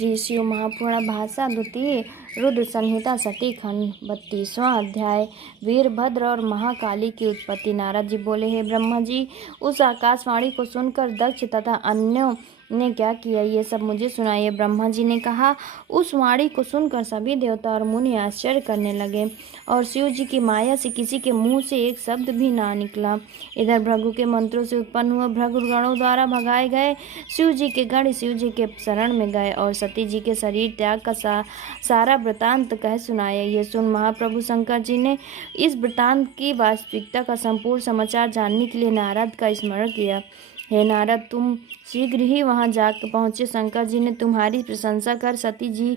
श्री शिव महापुराण भाषा द्वितीय रुद्र संहिता सती खंड 32वां अध्याय वीरभद्र और महाकाली की उत्पत्ति। नारद जी बोले, हे ब्रह्मा जी, उस आकाशवाणी को सुनकर दक्ष तथा अन्यों ने क्या किया, ये सब मुझे सुनाइए। ब्रह्मा जी ने कहा, उस वाणी को सुनकर सभी देवता और मुनि आश्चर्य करने लगे और शिव जी की माया से किसी के मुंह से एक शब्द भी ना निकला। इधर भृगु के मंत्रों से उत्पन्न हुए भृगु गणों द्वारा भगाए गए शिव जी के गण शिव जी के शरण में गए और सती जी के शरीर त्याग का सारा वृतांत कह सुनाया। ये सुन महाप्रभु शंकर जी ने इस वृतांत की वास्तविकता का संपूर्ण समाचार जानने के लिए नारद का स्मरण किया। हे नारद, तुम शीघ्र ही वहां जाकर पहुंचे। शंकर जी ने तुम्हारी प्रशंसा कर सती जी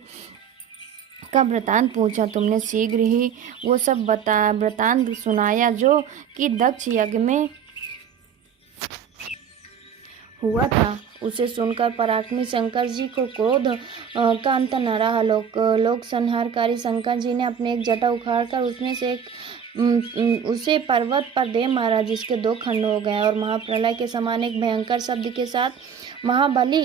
का वृतांत पूछा। तुमने शीघ्र ही वो सब वृतांत सुनाया जो कि दक्ष यज्ञ में हुआ था। उसे सुनकर पराक्रमी शंकर जी को क्रोध का अंत न रहा। लोक संहारकारी शंकर जी ने अपने एक जटा उखाड़कर उसमें से उसे पर्वत पर दे मारा, जिसके 2 खंड हो गए और महाप्रलय के समान एक भयंकर शब्द के साथ महाबली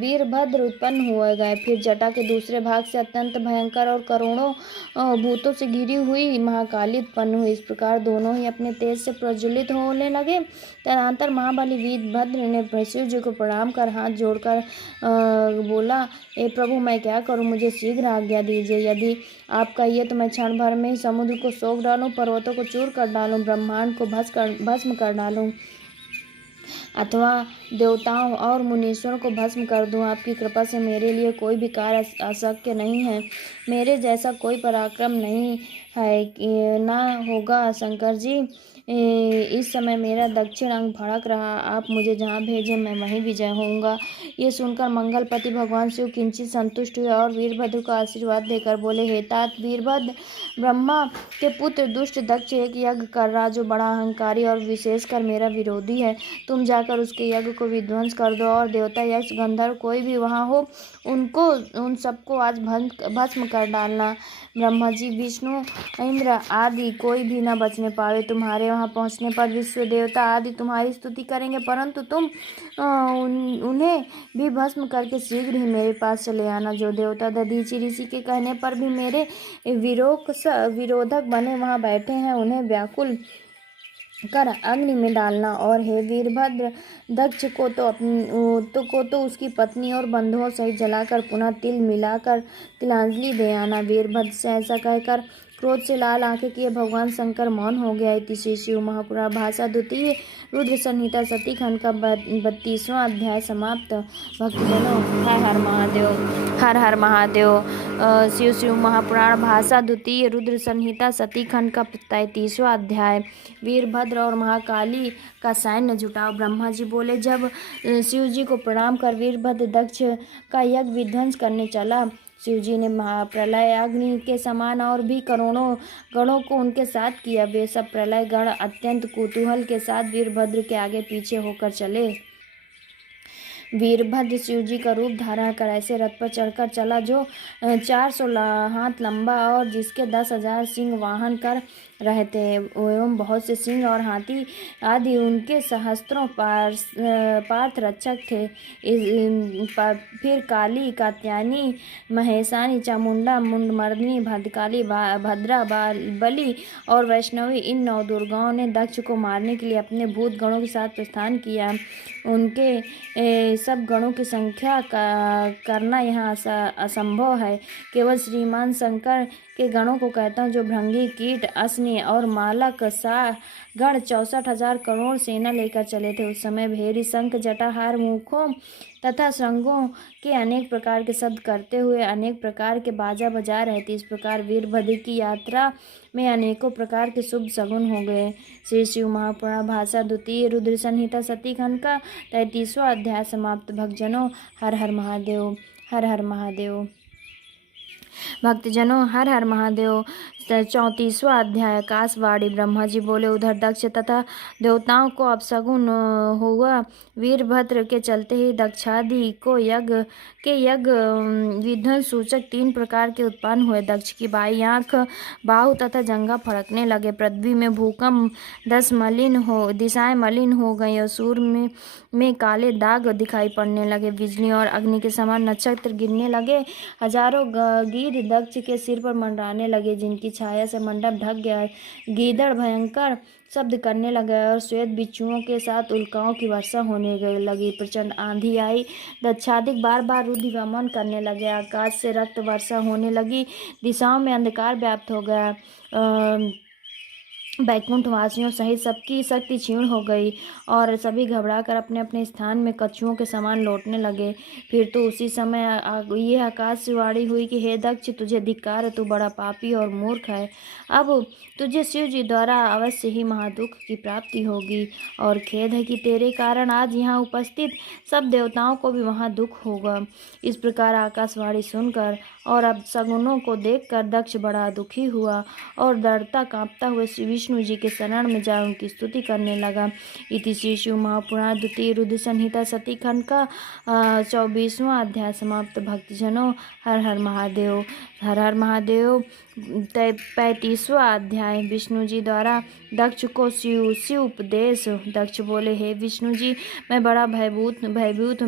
वीरभद्र उत्पन्न हुए गए। फिर जटा के दूसरे भाग से अत्यंत भयंकर और करोड़ों भूतों से घिरी हुई महाकाली उत्पन्न हुई। इस प्रकार दोनों ही अपने तेज से प्रज्वलित होने लगे। तदनंतर महाबली वीरभद्र ने शिव जी को प्रणाम कर हाथ जोड़कर बोला, हे प्रभु, मैं क्या करूं, मुझे शीघ्र आज्ञा दीजिए। यदि आप कहिए तो मैं क्षण भर में ही समुद्र को सोख डालूं, पर्वतों को चूर कर डालूं, ब्रह्मांड को भस्म कर डालूं, अथवा देवताओं और मुनीश्वरों को भस्म कर दूं। आपकी कृपा से मेरे लिए कोई भी कार्य अशक्य नहीं है। मेरे जैसा कोई पराक्रम नहीं है ना होगा। शंकर जी, इस समय मेरा दक्षिण अंग भड़क रहा। आप मुझे जहाँ भेजें मैं वहीं विजय होऊंगा। ये सुनकर मंगलपति भगवान शिव किंचित संतुष्ट हुए और वीरभद्र को आशीर्वाद देकर बोले, हे तात वीरभद्र, ब्रह्मा के पुत्र दुष्ट दक्ष एक यज्ञ कर रहा जो बड़ा अहंकारी और विशेषकर मेरा विरोधी है। तुम जाकर उसके यज्ञ को विध्वंस कर दो और देवता यक्ष गंधर्व कोई भी वहाँ हो उन सबको आज भस्म कर डालना। ब्रह्मा जी, विष्णु, इंद्र आदि कोई भी न बचने पावे। तुम्हारे वहां पहुंचने पर विश्व देवता आदि तुम्हारी स्तुति करेंगे, परंतु तुम उन्हें भी भस्म करके शीघ्र ही मेरे पास चले आना। जो देवता दधीचि ऋषि के कहने पर भी मेरे विरोधक बने वहां बैठे हैं, उन्हें व्याकुल कर अग्नि में डालना। और हे वीरभद्र, दक्ष को तो उसकी पत्नी और बंधुओं सहित जलाकर पुनः तिल मिलाकर तिलांजलि दे आना। वीरभद्र से ऐसा कहकर क्रोध से लाल आंखें किए भगवान शंकर मौन हो गया। इति श्री शिव महापुराण भाषा द्वितीय रुद्र संहिता सती खंड का 32वां अध्याय समाप्त। भक्तजनों, हर हर महादेव, हर हर महादेव। शिव शिव महापुराण भाषा द्वितीय रुद्र संहिता सती खंड का 33वां अध्याय वीरभद्र और महाकाली का सैन्य जुटाव। ब्रह्मा जी बोले, जब शिव जी को प्रणाम कर वीरभद्र दक्ष का यज्ञ विध्वंस करने चला, शिव जी ने महाप्रलय अग्नि के समान और भी करोड़ों गणों को उनके साथ किया। वे सब प्रलय गण अत्यंत कुतूहल के साथ वीरभद्र के आगे पीछे होकर चले। वीरभद्र शिव जी का रूप धारण कर ऐसे रथ पर चढ़कर चला जो 400 हाथ लंबा और जिसके 10,000 सिंह वाहन कर रहे थे एवं बहुत से सिंह और हाथी आदि उनके सहस्त्रों पार्थ रक्षक थे। फिर काली, कात्यायनी, महेशानी, चामुंडा, मुंडमर्दिनी, भद्रकाली, भद्रा, बली और वैष्णवी, इन 9 दुर्गाओं ने दक्ष को मारने के लिए अपने भूत गणों के साथ प्रस्थान किया। उनके सब गणों की संख्या करना यहाँ असंभव है। केवल श्रीमान शंकर के गणों को कहता हूँ, जो भृंगी, कीट, असनी और मालक गण 64,000 करोड़ सेना लेकर चले थे। उस समय भेरी, शंख, जटाहार, मुखों तथा श्रृंगों के अनेक प्रकार के शब्द करते हुए अनेक प्रकार के बाजा बजा रहे थे। इस प्रकार वीरभद्र की यात्रा में अनेकों प्रकार के शुभ शगुन हो गए। श्री शिव महापुराण भाषा द्वितीय रुद्र संहिता सती खंड का 33वां अध्याय समाप्त। भक्तजनों, हर हर महादेव, हर हर महादेव। भक्तजनों, हर हर महादेव। 34वां अध्याय आकाशवाणी। ब्रह्मा जी बोले, उधर दक्ष तथा देवताओं को अपशगुन हुआ। वीरभद्र के चलते ही दक्षादि को यज्ञ विध्वंस सूचक 3 प्रकार के उत्पन्न हुए। दक्ष की बाई आंख, बाहु तथा जंघा फड़कने लगे। पृथ्वी में भूकंप, 10 दिशाएं मलिन हो गई और सूर्य में काले दाग दिखाई पड़ने लगे। बिजली और अग्नि के समान नक्षत्र गिरने लगे। हजारों गीध दक्ष के सिर पर मंडराने लगे, जिनकी छाया से मंडप ढक गया। गीदड़ भयंकर शब्द करने लगे और श्वेत बिच्छुओं के साथ उल्काओं की वर्षा होने लगी। प्रचंड आंधी आई। दक्षादिक बार बार रुधिरवमन करने लगे। आकाश से रक्त वर्षा होने लगी। दिशाओं में अंधकार व्याप्त हो गया। बैकुंठ वासियों सहित सबकी शक्ति क्षीण हो गई और सभी घबराकर अपने अपने स्थान में कछुओं के समान लौटने लगे। फिर तो उसी समय ये आकाशवाणी हुई कि हे दक्ष, तुझे धिक्कार है, तू बड़ा पापी और मूर्ख है। अब तुझे शिव जी द्वारा अवश्य ही महादुख की प्राप्ति होगी और खेद है कि तेरे कारण आज यहाँ उपस्थित सब देवताओं को भी महादुख होगा। इस प्रकार आकाशवाणी सुनकर और अब सगुनों को देखकर दक्ष बड़ा दुखी हुआ और डरता कांपता हुए विष्णु जी के शरण में जा उनकी स्तुति करने लगा। इति श्री शिव महापुराण द्वितीय रुद्र संहिता सती खंड का 24वां अध्याय समाप्त। भक्तजनों, हर हर महादेव। हर हर महादेव। 35वां अध्याय। विष्णु जी द्वारा दक्ष को शिव उपदेश। दक्ष बोले, हे विष्णु जी, मैं बड़ा भयभूत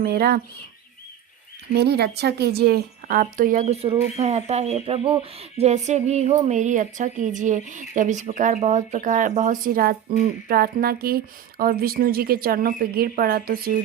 मेरी रक्षा कीजिए। आप तो यज्ञ स्वरूप हैं, अतः हे प्रभु, जैसे भी हो मेरी रक्षा कीजिए। जब इस प्रकार बहुत सी प्रार्थना की और विष्णु जी के चरणों पर गिर पड़ा तो शिव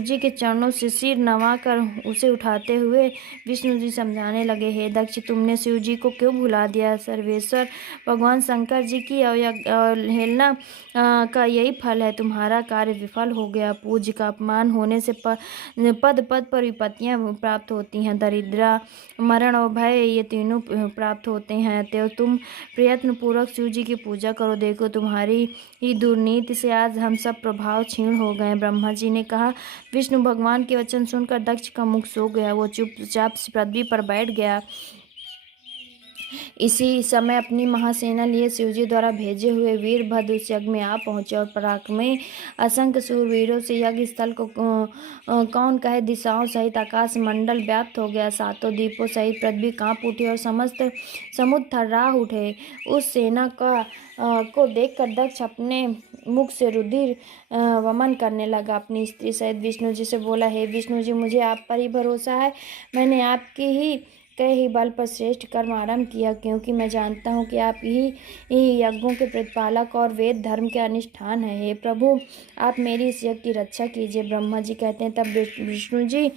जी के चरणों से सिर नवाकर उसे उठाते हुए विष्णु जी समझाने लगे, हे दक्ष, तुमने शिव जी को क्यों भुला दिया? सर्वेश्वर भगवान शंकर जी की अवहेलना का यही फल है। तुम्हारा कार्य विफल हो गया। पूज्य का अपमान होने से पद पर विपत्तियां प्राप्त होती हैं। दरिद्रा, मरण और भय, ये तीनों प्राप्त होते हैं। तो तुम प्रयत्न पूर्वक शिव जी की पूजा करो। देखो, तुम्हारी ही दुर्नीति से आज हम सब प्रभाव क्षीण हो गए। ब्रह्मा जी ने कहा। विष्णु भगवान के वचन सुनकर दक्ष का मुख सूख गया। वो चुपचाप पृथ्वी पर बैठ गया। इसी समय अपनी महासेना लिए शिवजी द्वारा भेजे हुए वीरभद्र उस यज्ञ में आ पहुंचे और पराक्रमी असंख्य सूरवीरों से यज्ञ स्थल को कौन कहे दिशाओं सहित आकाश मंडल व्याप्त हो गया। सातों द्वीपों सहित पृथ्वी कांप उठी और समस्त समुद्र थर्राह उठे। उस सेना को देखकर दक्ष अपने मुख से रुधिर वमन करने लगा। अपनी स्त्री सहित विष्णु जी से बोला, हे विष्णु जी, मुझे आप पर ही भरोसा है। मैंने आपकी ही कहे ही बल पर श्रेष्ठ कर्म आरंभ किया, क्योंकि मैं जानता हूँ कि आप ही यज्ञों के प्रतिपालक और वेद धर्म के अनुष्ठान हैं। हे प्रभु, आप मेरी इस यज्ञ की रक्षा कीजिए। ब्रह्मा जी कहते हैं, तब विष्णु जी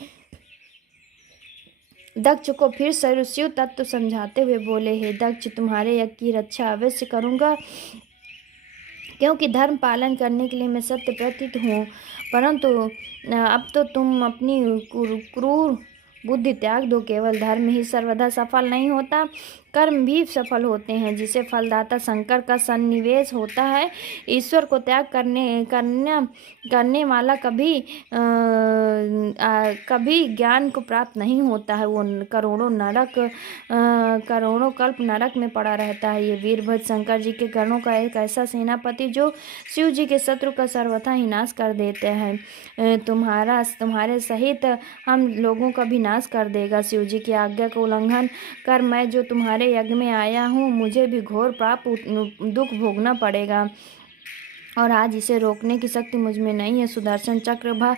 दक्ष को फिर शिव तत्व समझाते हुए बोले, हे दक्ष, तुम्हारे यज्ञ की रक्षा अवश्य करूँगा, क्योंकि धर्म पालन करने के लिए मैं सत्य प्रतीत हूँ। परंतु अब तो तुम अपनी क्रूर बुद्धि त्याग दो। केवल धर्म ही सर्वदा सफल नहीं होता, कर्म भी सफल होते हैं, जिसे फलदाता शंकर का सन्निवेश होता है। ईश्वर को त्याग करने वाला कभी ज्ञान को प्राप्त नहीं होता है। वो करोड़ों कल्प नरक में पड़ा रहता है। ये वीरभद्र शंकर जी के गणों का एक ऐसा सेनापति जो शिव जी के शत्रु का सर्वथा ही नाश कर देते हैं। तुम्हारे सहित हम लोगों का भी नाश कर देगा। शिव जी की आज्ञा का उल्लंघन कर मैं जो तुम्हारे यज्ञ में आया हूँ, मुझे भी घोर पाप दुख भोगना पड़ेगा और आज इसे रोकने की शक्ति मुझ में नहीं है। सुदर्शन चक्र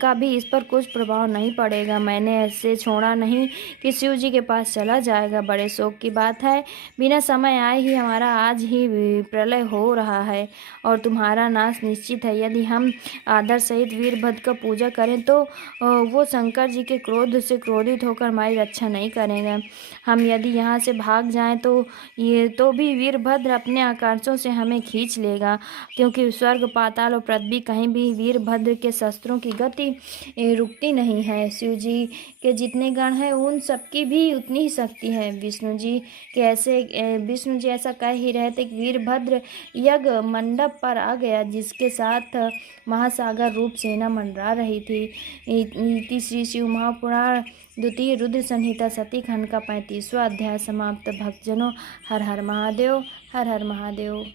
का भी इस पर कुछ प्रभाव नहीं पड़ेगा। मैंने ऐसे छोड़ा नहीं कि शिव जी के पास चला जाएगा। बड़े शोक की बात है, बिना समय आए ही हमारा आज ही प्रलय हो रहा है और तुम्हारा नाश निश्चित है। यदि हम आदर सहित वीरभद्र का पूजा करें तो वो शंकर जी के क्रोध से क्रोधित होकर हमारी रक्षा नहीं करेंगे। हम यदि यहाँ से भाग जाएं तो भी वीरभद्र अपने आकांक्षों से हमें खींच लेगा। क्योंकि स्वर्ग, पाताल और पृथ्वी कहीं भी वीरभद्र के शस्त्रों की गति रुकती नहीं है। शिव जी के जितने गण हैं उन सबकी भी उतनी ही शक्ति है। विष्णु जी ऐसा कह ही रहे थे कि वीरभद्र यज्ञ मंडप पर आ गया, जिसके साथ महासागर रूप सेना मंडरा रही थी। इति श्री शिव महापुराण द्वितीय रुद्र संहिता सती खंड का 35वां अध्याय समाप्त। भक्तजनों, हर हर महादेव, हर हर महादेव।